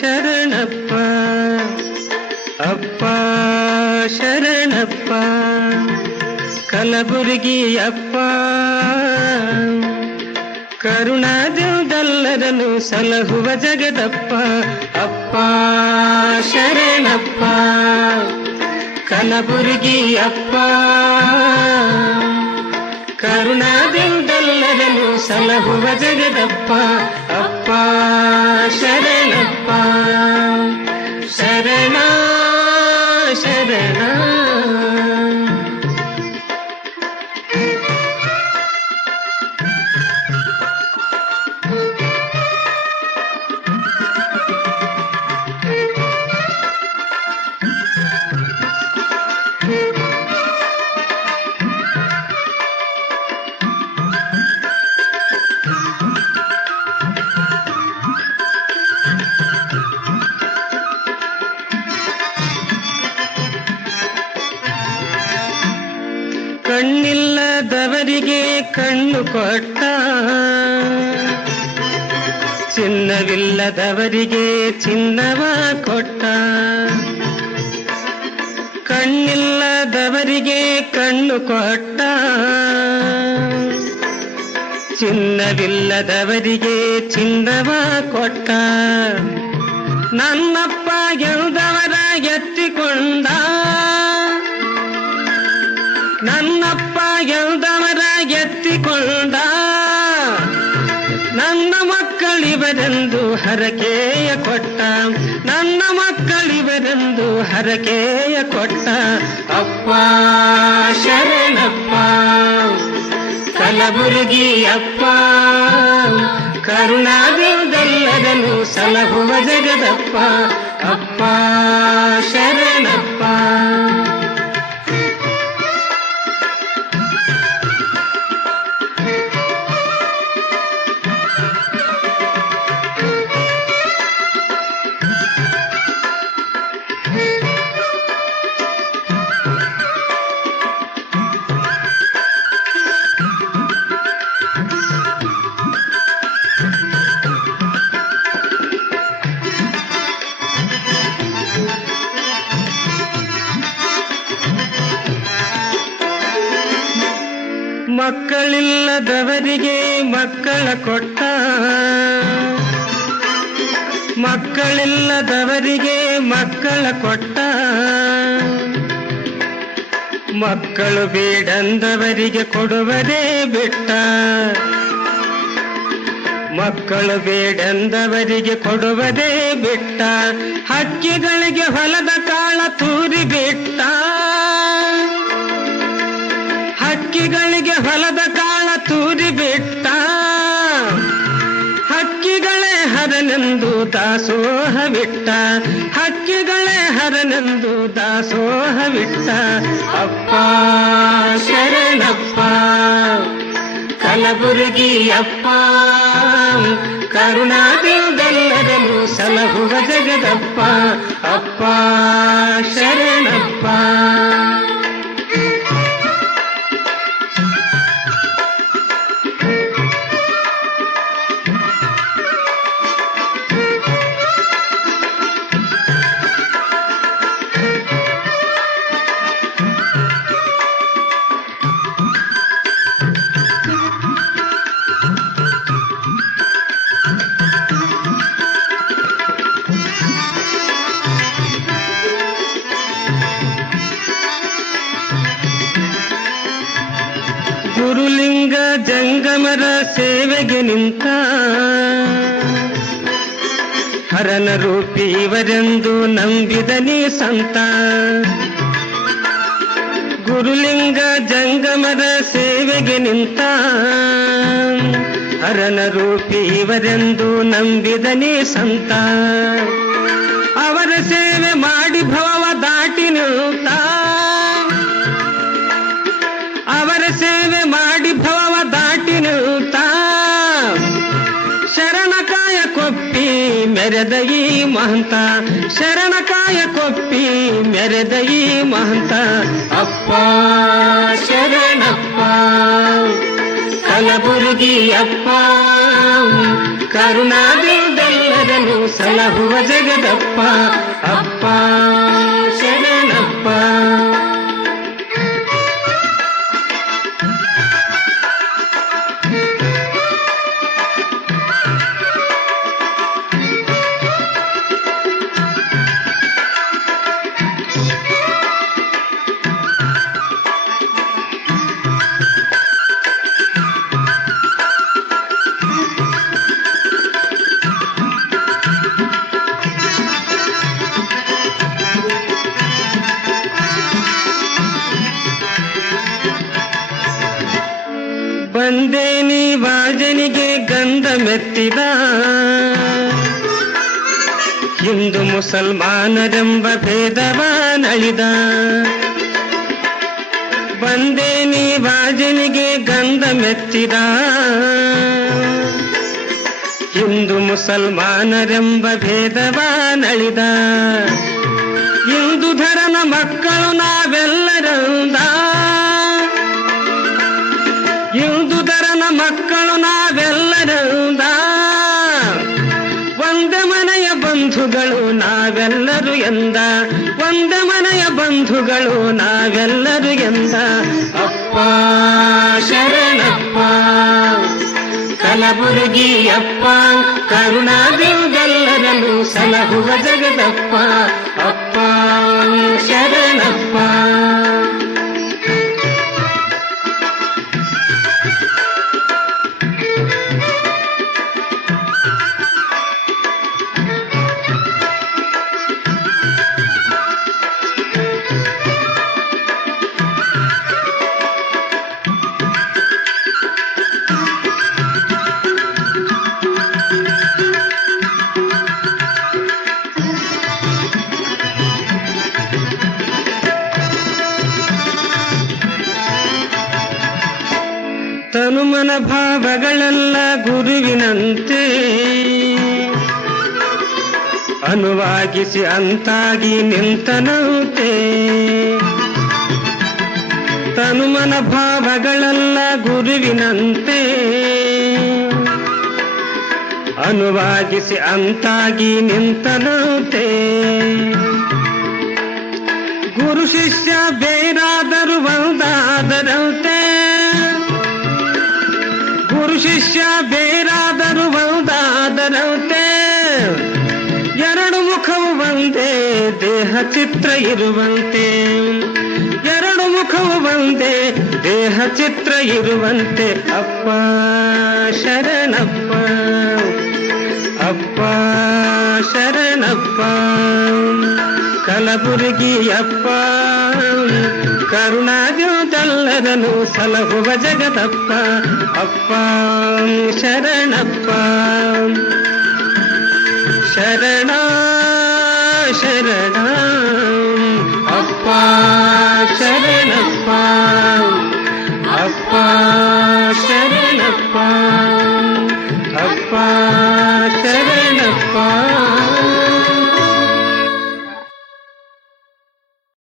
ಶರಣಪ್ಪ. ಅಪ್ಪ, ಶರಣಪ್ಪ. ಕಲಬುರಗಿ ಅಪ್ಪ. ಕರುಣಾದೇವದಲ್ಲರನು ಸಲಹುವ ಜಗದಪ್ಪ. ಅಪ್ಪ, ಶರಣಪ್ಪ. ಕಲಬುರಗಿ ಅಪ್ಪ. ಕರುಣಾದೇವದಲ್ಲರನು ಸಲಹುವ ಜಗದಪ್ಪ. ಅಪ್ಪ ಶರಣಪ್ಪ ಶರಣ ಕೊಟ್ಟ ಚಿನ್ನವಿಲ್ಲದವರಿಗೆ ಚಿನ್ನವ ಕೊಟ್ಟ. ಕಣ್ಣಿಲ್ಲದವರಿಗೆ ಕಣ್ಣು ಕೊಟ್ಟ. ಚಿನ್ನವಿಲ್ಲದವರಿಗೆ ಚಿನ್ನವ ಕೊಟ್ಟ. ನನ್ನಪ್ಪ ಗೆಲ್ದವರ ನನ್ನ ಮಕ್ಕಳಿವರೆಂದು ಹರಕೆಯ ಕೊಟ್ಟ ಅಪ್ಪ ಶರಣಪ್ಪ ಕಲಬುರಗಿ ಅಪ್ಪ ಕರುಣಾದುದಲ್ಲದನು ಸಲಹುವ ಜಗದಪ್ಪ ಅಪ್ಪ ಶರಣಪ್ಪ. ಮಕ್ಕಳಿಲ್ಲದವರಿಗೆ ಮಕ್ಕಳ ಕೊಟ್ಟ. ಮಕ್ಕಳಿಲ್ಲದವರಿಗೆ ಮಕ್ಕಳ ಕೊಟ್ಟ. ಮಕ್ಕಳು ಬೇಡಂದವರಿಗೆ ಕೊಡುವದೇ ಬಿಟ್ಟ. ಮಕ್ಕಳು ಬೇಡಂದವರಿಗೆ ಕೊಡುವದೇ ಬಿಟ್ಟ. ಹಕ್ಕಿಗಳಿಗೆ ಹೊಲದ ಕಾಳ ತೂರಿ ಬಿಟ್ಟ. ಹಕ್ಕಿಗಳಿಗೆ ಹೊಲದ ಕಾಳ ತೂರಿ ಬಿಟ್ಟ. ಹಕ್ಕಿಗಳೇ ಹರನೆಂದು ದಾಸೋಹವಿಟ್ಟ ಹಕ್ಕಿಗಳೇ ಹರನೆಂದು ದಾಸೋಹವಿಟ್ಟ ಅಪ್ಪ, ಶರಣಪ್ಪ, ಕಲಬುರಗಿ ಅಪ್ಪ ಕರುಣಾದಿಂದಲ್ಲದನು ಸಲಹುವ ಜಗದಪ್ಪ. ಅಪ್ಪ, ಶರಣಪ್ಪ. ಗುರುಲಿಂಗ ಜಂಗಮರ ಸೇವೆಗೆ ನಿಂತ ಹರನ ರೂಪಿ ಇವರೆಂದು ನಂಬಿದ ನೀ ಸಂತ. ಗುರುಲಿಂಗ ಜಂಗಮರ ಸೇವೆಗೆ ನಿಂತ ಹರನ ರೂಪಿ ಇವರೆಂದು ನಂಬಿದ ನೀ ಸಂತ. ಮೆರೆದ ಈ ಮಹಂತ ಶರಣಕಾಯ ಕೊಪ್ಪಿ ಮೆರೆದಯಿ ಮಹಂತ. ಅಪ್ಪ, ಶರಣಪ್ಪ, ಕಲಬುರಗಿ ಅಪ್ಪ ಕರುಣಾದೇವದಲ್ಲರ ದೀನರೆಲ್ಲರನು ಸಲಹುವ ಜಗದಪ್ಪ. ಅಪ್ಪ ಶರಣಪ್ಪ ಹಿಂದೂ ಮುಸಲ್ಮಾನರೆಂಬ ಭೇದವ ನಳಿದ ಬಂದೇ ನೀ ಗಂಧ ಮೆತ್ತಿದ. ಹಿಂದು ಮುಸಲ್ಮಾನರೆಂಬ ಭೇದವ ನಳಿದ ಹಿಂದುಧರನ ಮಕ್ಕಳು ನಾವೆಲ್ಲರಂದ ಎಂದ? ಒಂದ ಮನೆಯ ಬಂಧುಗಳು ನಾವೆಲ್ಲರು ಎಂದ? ಅಪ್ಪ, ಶರಣಪ್ಪ, ಕಲಬುರಗಿ ಅಪ್ಪ ಕರುಣಾದೇವರೆಲ್ಲರನ್ನು ಸಲಹುವ ಜಗದಪ್ಪ. ಅಪ್ಪ, ಶರಣಪ್ಪ. ತನುಮನ ಭಾವಗಳೆಲ್ಲ ಗುರುವಿನಂತೆ. ಅನುವಾಗಿಸಿ ಅಂತಾಗಿ ನಿಂತನಂತೆ ತನುಮನ ಭಾವಗಳೆಲ್ಲ ಗುರುವಿನಂತೆ. ಅನುವಾಗಿಸಿ ಅಂತಾಗಿ ನಿಂತನಂತೆ ಗುರು ಶಿಷ್ಯ ಬೇರಾದರೂ ಒಂದಾದರಂತೆ. ಗುರು ಶಿಷ್ಯ ಬೇರಾದರೂ ಒಂದಾದರಂತೆ. ಎರಡು ಮುಖವು ಒಂದೇ, ದೇಹ ಚಿತ್ರ ಇರುವಂತೆ. ಎರಡು ಮುಖವು ಒಂದೇ, ದೇಹ ಚಿತ್ರ ಇರುವಂತೆ. ಅಪ್ಪ, ಶರಣಪ್ಪ. ಅಪ್ಪ, ಶರಣಪ್ಪ. ಕಲಬುರಗಿ ಅಪ್ಪ ಕರುಣಾದ್ಯೋದಲ್ಲರನು ಸಲಹುವ ಜಗದಪ್ಪ ಅಪ್ಪ ಶರಣಪ್ಪ ಶರಣ ಶರಣ ಅಪ್ಪ ಶರಣಪ್ಪ ಅಪ್ಪ ಶರಣಪ್ಪ ಅಪ್ಪ